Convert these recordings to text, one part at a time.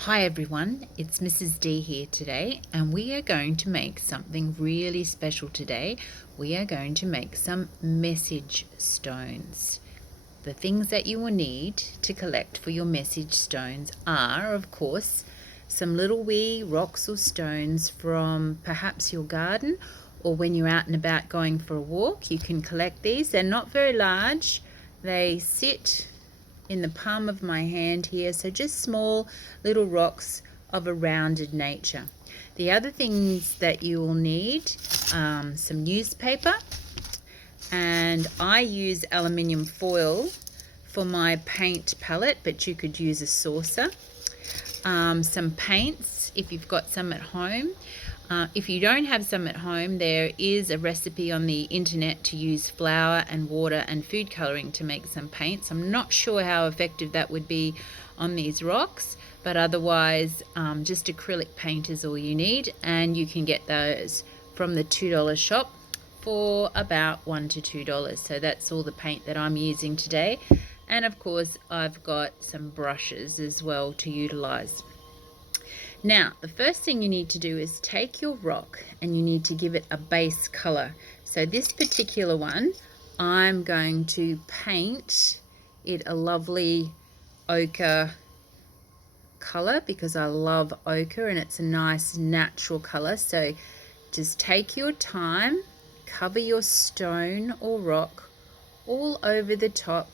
Hi everyone, it's Mrs. D here today, and we are going to make something really special today. We are going to make some message stones. The things that you will need to collect for your message stones are, of course, some little wee rocks or stones from perhaps your garden, or when you're out and about going for a walk, you can collect these. They're not very large. They sit in the palm of my hand here, so just small little rocks of a rounded nature. The other things that you will need, some newspaper, and I use aluminium foil for my paint palette, but you could use a saucer. Some paints if you've got some at home. If you don't have some at home, there is a recipe on the internet to use flour and water and food colouring to make some paints. I'm not sure how effective that would be on these rocks, but otherwise just acrylic paint is all you need, and you can get those from the $2 shop for about $1 to $2. So that's all the paint that I'm using today. And of course I've got some brushes as well to utilize. Now, the first thing you need to do is take your rock and you need to give it a base color. So this particular one, I'm going to paint it a lovely ochre color because I love ochre and it's a nice natural color. So just take your time, cover your stone or rock all over the top,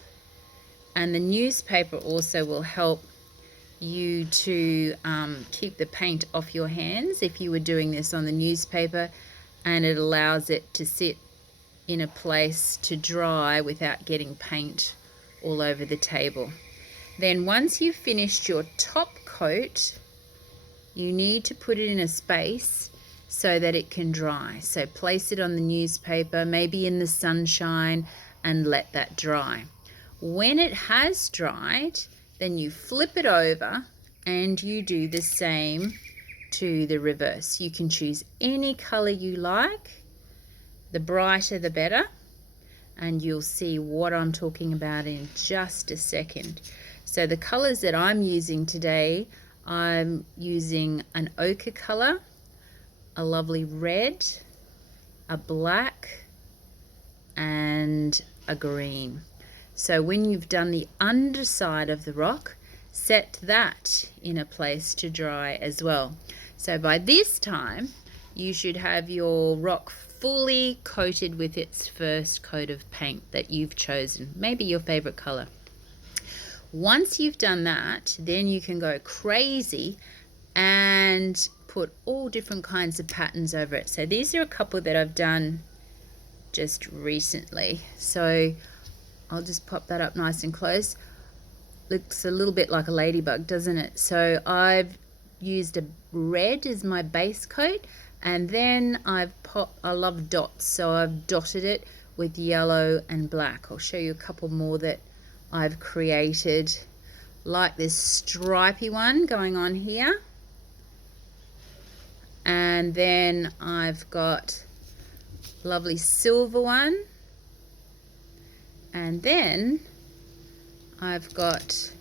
and the newspaper also will help you to keep the paint off your hands if you were doing this on the newspaper, and it allows it to sit in a place to dry without getting paint all over the table. Then once you've finished your top coat, you need to put it in a space so that it can dry. So place it on the newspaper, maybe in the sunshine, and let that dry. When it has dried, then you flip it over and you do the same to the reverse. You can choose any color you like. The brighter the better, and you'll see what I'm talking about in just a second. So the colors that I'm using today, I'm using an ochre color, a lovely red, a black, and a green. So when you've done the underside of the rock, set that in a place to dry as well. So by this time, you should have your rock fully coated with its first coat of paint that you've chosen, maybe your favorite color. Once you've done that, then you can go crazy and put all different kinds of patterns over it. So these are a couple that I've done just recently. So I'll just pop that up nice and close. Looks a little bit like a ladybug, doesn't it? So I've used a red as my base coat, and then I love dots, so I've dotted it with yellow and black. I'll show you a couple more that I've created, like this stripy one going on here. And then I've got a lovely silver one. And then I've got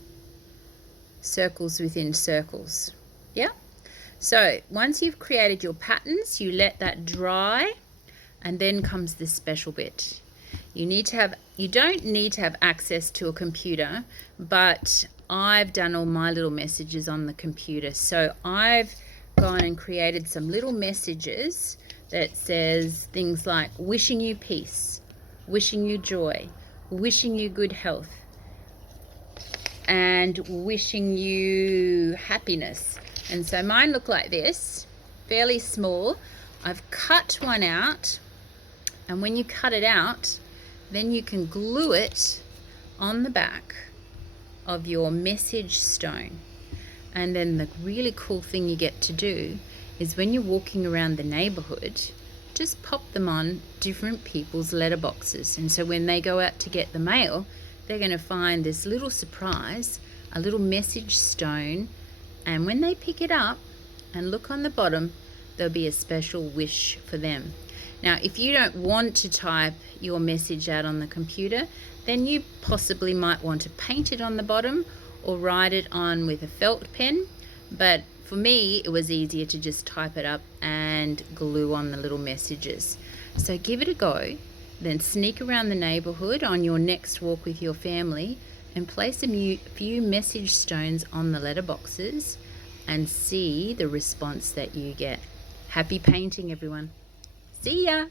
circles within circles. Yeah. So once you've created your patterns, you let that dry, and then comes this special bit. You don't need to have access to a computer, but I've done all my little messages on the computer. So I've gone and created some little messages that says things like wishing you peace, wishing you joy, wishing you good health, and wishing you happiness. And so mine look like this, fairly small. I've cut one out, and when you cut it out, then you can glue it on the back of your message stone. And then the really cool thing you get to do is when you're walking around the neighborhood, just pop them on different people's letterboxes. And so when they go out to get the mail, they're going to find this little surprise, a little message stone. And when they pick it up and look on the bottom, there'll be a special wish for them. Now, if you don't want to type your message out on the computer, then you possibly might want to paint it on the bottom or write it on with a felt pen. But for me, it was easier to just type it up and glue on the little messages. So give it a go, then sneak around the neighbourhood on your next walk with your family and place a few message stones on the letterboxes and see the response that you get. Happy painting, everyone. See ya!